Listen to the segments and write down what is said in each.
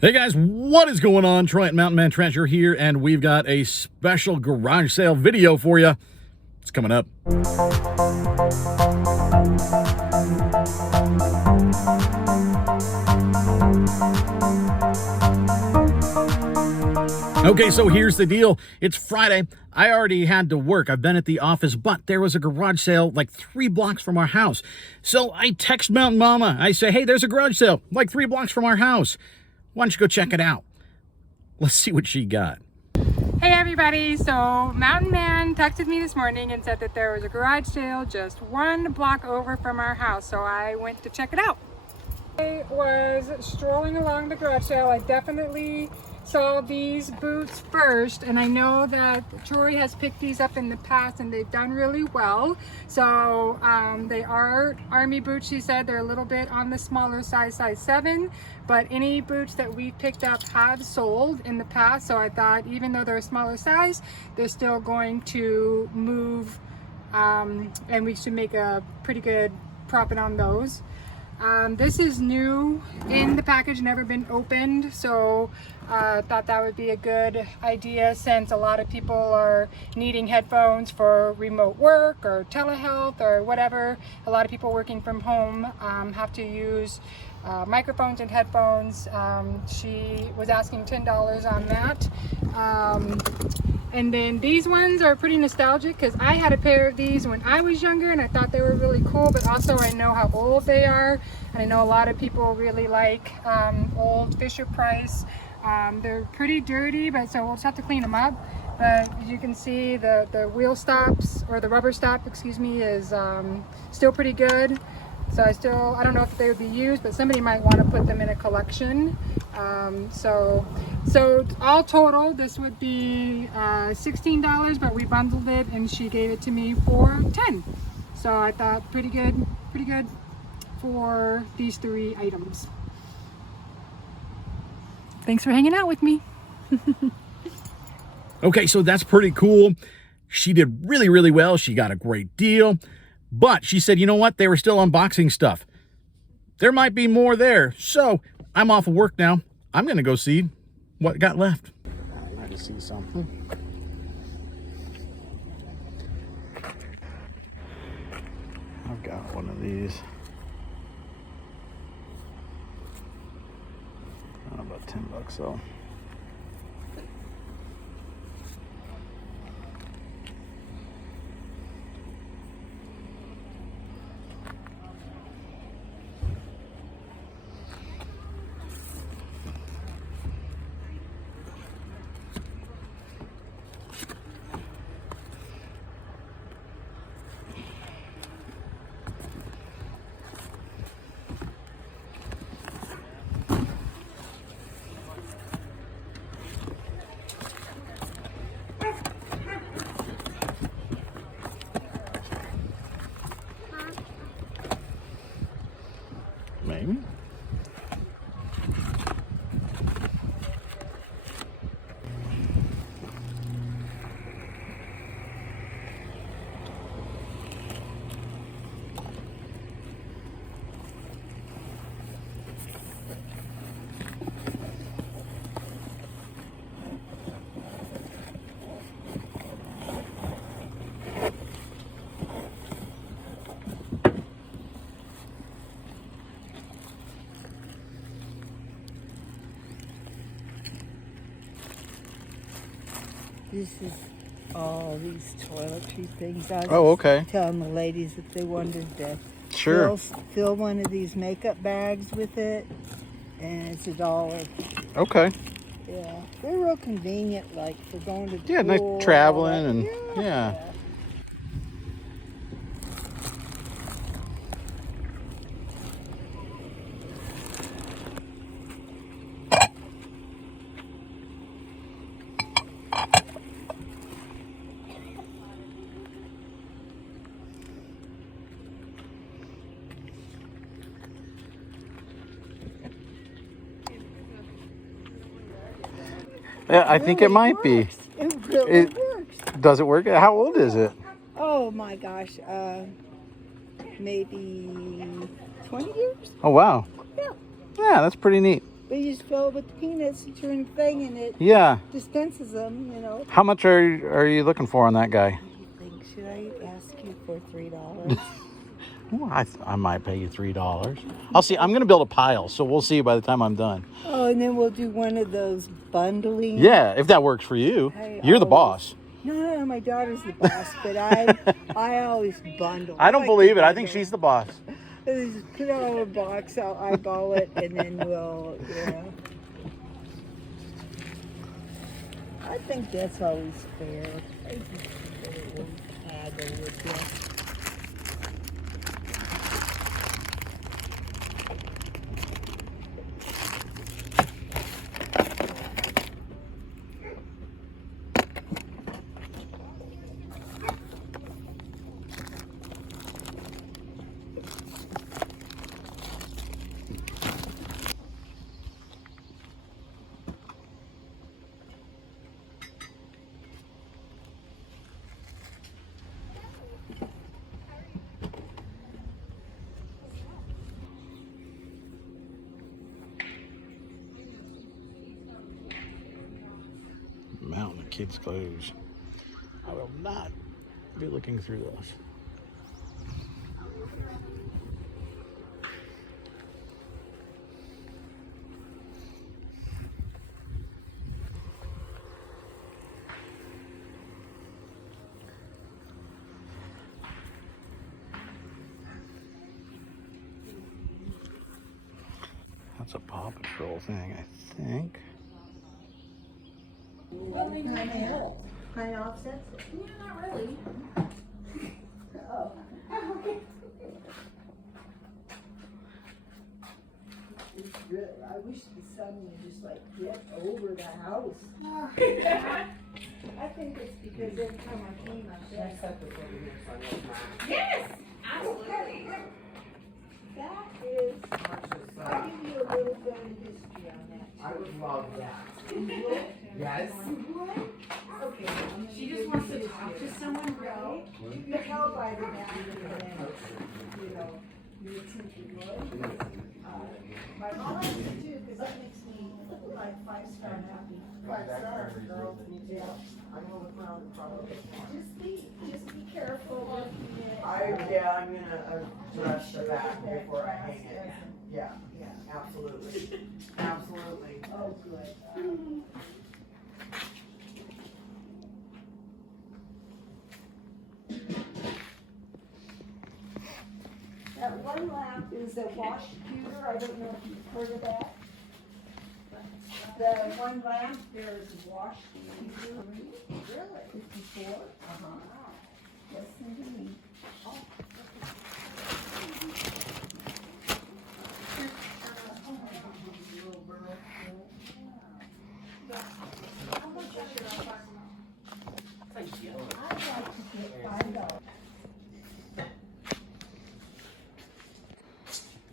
Hey guys, what is going on? Troy at Mountain Man Treasure here, and we've got a special garage sale video for you. It's coming up. Okay, so here's the deal. It's Friday. I already had to work. I've been at the office, but there was a garage sale like 3 blocks from our house. So I text Mountain Mama. I say, hey, there's a garage sale like 3 blocks from our house. Why don't you go check it out? Let's see what she got. Hey everybody, so Mountain Man texted me this morning and said that there was a garage sale just 1 block over from our house, so I went to check it out. I was strolling along the garage sale. I definitely saw these boots first, and I know that Troy has picked these up in the past and they've done really well. So they are army boots. She said they're a little bit on the smaller size 7, but any boots that we picked up have sold in the past, so I thought even though they're a smaller size, they're still going to move, and we should make a pretty good profit on those. This is new in the package, never been opened, so I thought that would be a good idea since a lot of people are needing headphones for remote work or telehealth or whatever. A lot of people working from home have to use microphones and headphones. She was asking $10 on that. And then these ones are pretty nostalgic because I had a pair of these when I was younger and I thought they were really cool, but also I know how old they are, and I know a lot of people really like old Fisher-Price. They're pretty dirty, but so we'll just have to clean them up. But as you can see, the wheel stops, or the rubber stop, excuse me, is still pretty good. So I don't know if they would be used, but somebody might want to put them in a collection. So all total, this would be $16, but we bundled it and she gave it to me for $10. So I thought pretty good for these 3 items. Thanks for hanging out with me. Okay, so that's pretty cool. She did really, really well. She got a great deal. But she said, you know what? They were still unboxing stuff. There might be more there. So I'm off of work now. I'm going to go see what got left. I need to see something. I've got one of these. About $10 though. Maybe. This is all these toiletry things. I was okay. telling the ladies if they wanted to fill one of these makeup bags with it, and it's $1. Okay. Yeah, they're real convenient, like for going to the Yeah, pool, nice traveling and yeah. Yeah, I think it might be. It really works. Does it work? How old is it? Oh my gosh, maybe 20 years? Oh, wow. Yeah. Yeah, that's pretty neat. But you just fill it with peanuts, you turn the thing, and it Yeah. dispenses them, you know. How much are you looking for on that guy? What do you think? Should I ask you for $3? Well, I might pay you $3. I'll see. I'm going to build a pile, so we'll see by the time I'm done. Oh, and then we'll do one of those bundling. Yeah, if that works for you. You're the boss. No, my daughter's the boss, but I always bundle. I don't believe it. I think she's the boss. Just put it on a box, I'll eyeball it, and then we'll, yeah. I think that's always fair. I just really haggle with you. Mountain of kids' clothes. I will not be looking through those. That's a Paw Patrol thing, I think. Kind of offsets it. Yeah, not really. Oh. It's good. I wish the sun would just like get over the house. I think it's because every time I clean my bed. Yes, absolutely. That is, I'll give you a little bit of history on that. I would love that. You would? Yes. Okay. I'm gonna She give just you wants to history. talk to someone, really. You can tell by the back of the head, you know, your tinted wood. My mom likes it too, because that makes me like 5-star happy. 5 stars, girl. Yeah. I'm gonna look around and probably. Just be careful with it. I'm gonna address the back before I hang it. Yeah, absolutely. Absolutely. Oh, good. That one lamp is a wash pewter. I don't know if you've heard of that. The one lamp there is a wash pewter. Really? 54? Uh-huh. Listen to me.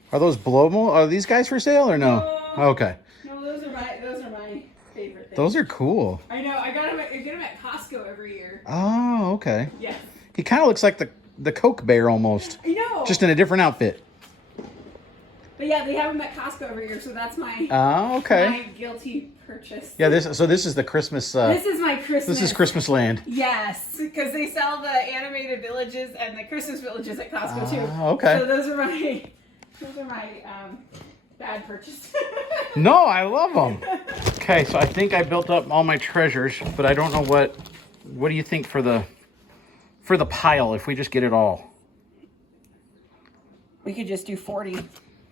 Are those blow? Are these guys for sale or no? Okay. No, those are my favorite things. Those are cool. I know. I get them at Costco every year. Oh, okay. Yes. He kind of looks like the Coke Bear almost. I know. Just in a different outfit. But yeah, they have them at Costco every year, so that's my Oh, okay. my guilty purchase. Yeah, this is the Christmas. This is my Christmas. This is Christmas land. Yes, because they sell the animated villages and the Christmas villages at Costco too. Okay. So those are my bad purchase. No, I love them. Okay, so I think I built up all my treasures, but I don't know what do you think for the pile if we just get it all? We could just do 40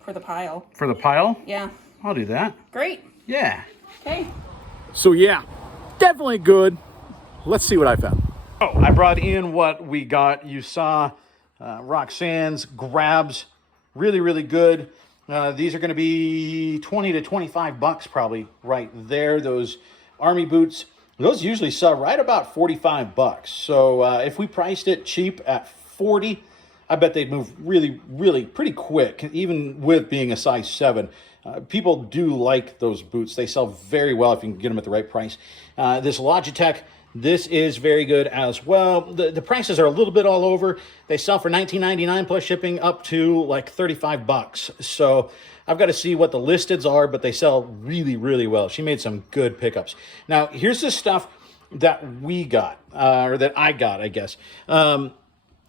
for the pile. For the pile? Yeah. I'll do that. Great. Yeah. Okay. So yeah, definitely good. Let's see what I found. Oh, I brought in what we got. You saw Roxanne's grabs. Really, really good. These are going to be 20 to 25 bucks probably right there. Those army boots, those usually sell right about 45 bucks. So if we priced it cheap at 40, I bet they'd move really, really pretty quick, even with being a size 7. People do like those boots. They sell very well if you can get them at the right price. This Logitech, This is very good as well. The prices are a little bit all over. They sell for $19.99 plus shipping up to like $35. So I've got to see what the listeds are, but they sell really, really well. She made some good pickups. Now, here's the stuff that we got, or that I got, I guess.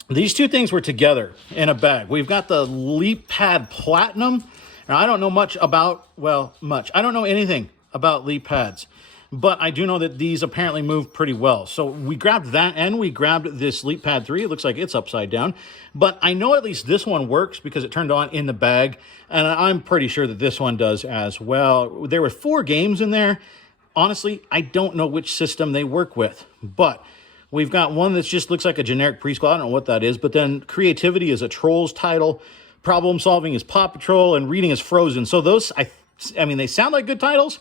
These two things were together in a bag. We've got the Leap Pad Platinum. Now, I don't know much about, I don't know anything about Leap Pads, but I do know that these apparently move pretty well. So we grabbed that, and we grabbed this Leap Pad 3. It looks like it's upside down, but I know at least this one works because it turned on in the bag, and I'm pretty sure that this one does as well. There were 4 games in there. Honestly, I don't know which system they work with, but we've got one that just looks like a generic preschool. I don't know what that is, but then Creativity is a Trolls title, Problem Solving is Paw Patrol, and Reading is Frozen. So those, I mean, they sound like good titles.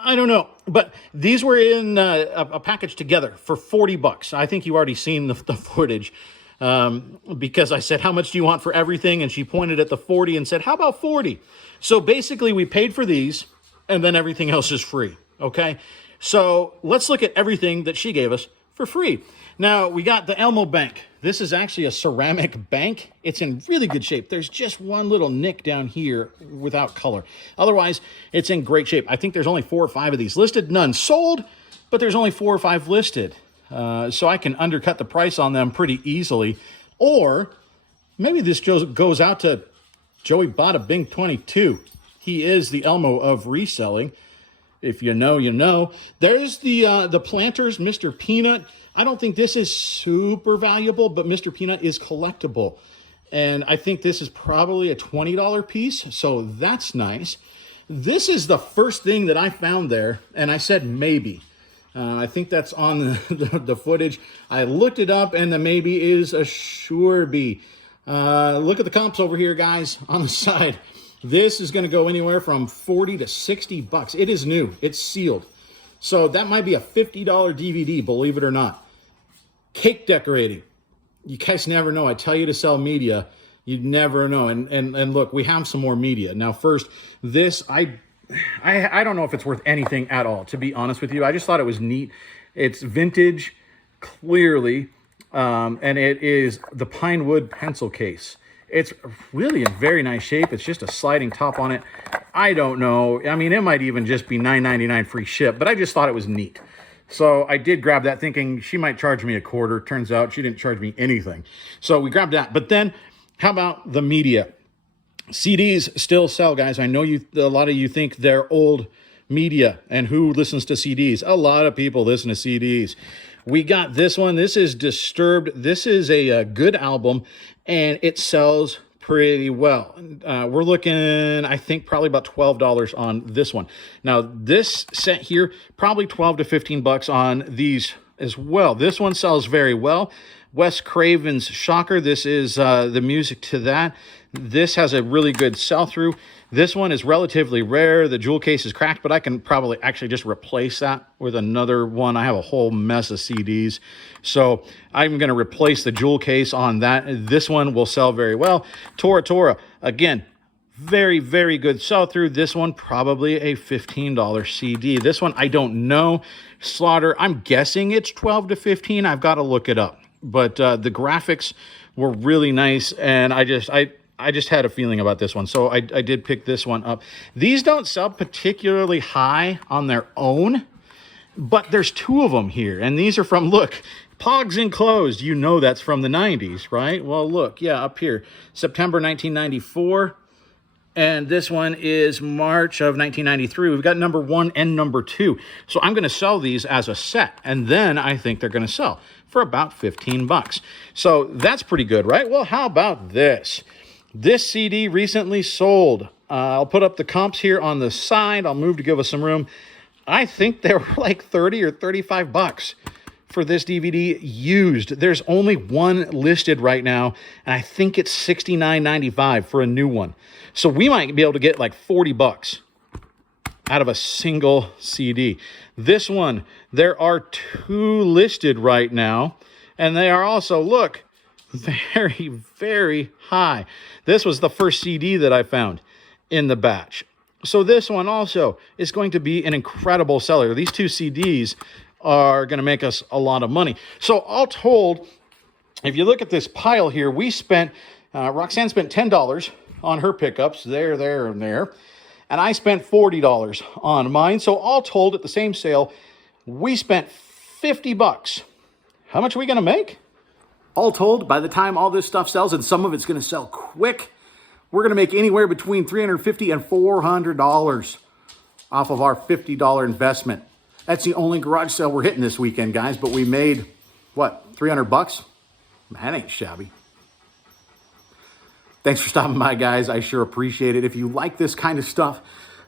I don't know, but these were in a package together for $40. I think you've already seen the footage because I said, how much do you want for everything? And she pointed at the 40 and said, how about 40? So basically we paid for these and then everything else is free. Okay. So let's look at everything that she gave us for free. Now we got the Elmo bank. This is actually a ceramic bank. It's in really good shape. There's just one little nick down here without color. Otherwise, it's in great shape. I think there's only 4 or 5 of these listed, none sold, but there's only 4 or 5 listed. So I can undercut the price on them pretty easily. Or maybe this goes out to Joey Bada Bing 22. He is the Elmo of reselling. If you know, you know. There's the Planters, Mr. Peanut. I don't think this is super valuable, but Mr. Peanut is collectible. And I think this is probably a $20 piece, so that's nice. This is the first thing that I found there, and I said maybe. I think that's on the footage. I looked it up, and the maybe is a sure be. Look at the comps over here, guys, on the side. This is going to go anywhere from $40 to $60. It is new. It's sealed. So that might be a $50 DVD, believe it or not. Cake decorating. You guys never know. I tell you to sell media. You never know. And look, we have some more media. Now, first, this, I don't know if it's worth anything at all, to be honest with you. I just thought it was neat. It's vintage, clearly, and it is the pine wood pencil case. It's really in very nice shape. It's just a sliding top on it. I don't know. I mean, it might even just be $9.99 free ship, but I just thought it was neat. So I did grab that thinking she might charge me $0.25. Turns out she didn't charge me anything. So we grabbed that. But then how about the media? CDs still sell, guys. I know a lot of you think they're old media, and who listens to CDs? A lot of people listen to CDs. We got this one. This is Disturbed. This is a good album, and it sells pretty well. We're looking, I think, probably about $12 on this one. Now, this set here, probably $12 to $15 on these as well. This one sells very well. Wes Craven's Shocker. This is the music to that. This has a really good sell-through. This one is relatively rare. The jewel case is cracked, but I can probably actually just replace that with another one. I have a whole mess of CDs. So I'm going to replace the jewel case on that. This one will sell very well. Tora, again, very, very good sell-through. This one, probably a $15 CD. This one, I don't know. Slaughter, I'm guessing it's 12 to 15. I've got to look it up. But the graphics were really nice, and I just had a feeling about this one, so I did pick this one up. These don't sell particularly high on their own, but there's 2 of them here, and these are from, look, Pogs Enclosed. You know that's from the 90s, right? Well, look, yeah, up here, September 1994, and this one is March of 1993. We've got number 1 and number 2, so I'm going to sell these as a set, and then I think they're going to sell for about $15. So that's pretty good, right? Well, how about this? This CD recently sold. I'll put up the comps here on the side. I'll move to give us some room. I think they were like 30 or $35 for this DVD used. There's only one listed right now, and I think it's $69.95 for a new one. So we might be able to get like $40 out of a single CD. This one, there are 2 listed right now, and they are also, look, very, very high. This was the first CD that I found in the batch. So this one also is going to be an incredible seller. These 2 CDs are going to make us a lot of money. So all told, if you look at this pile here, we spent, Roxanne spent $10 on her pickups, there, and there. And I spent $40 on mine. So all told, at the same sale, we spent $50. How much are we going to make? All told, by the time all this stuff sells, and some of it's going to sell quick, we're going to make anywhere between $350 and $400 off of our $50 investment. That's the only garage sale we're hitting this weekend, guys. But we made, what, $300? That ain't shabby. Thanks for stopping by, guys. I sure appreciate it. If you like this kind of stuff,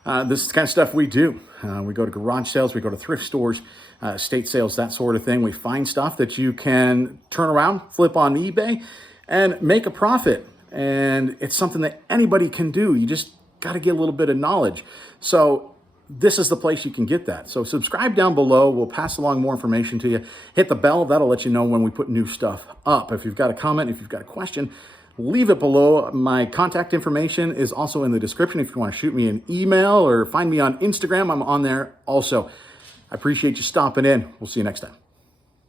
this is the kind of stuff we do. We go to garage sales, we go to thrift stores, estate sales, that sort of thing. We find stuff that you can turn around, flip on eBay, and make a profit. And it's something that anybody can do. You just got to get a little bit of knowledge. So this is the place you can get that. So subscribe down below. We'll pass along more information to you. Hit the bell. That'll let you know when we put new stuff up. If you've got a comment, if you've got a question, leave it below. My contact information is also in the description if you want to shoot me an email or find me on Instagram. I'm on there also. I appreciate you stopping in. We'll see you next time.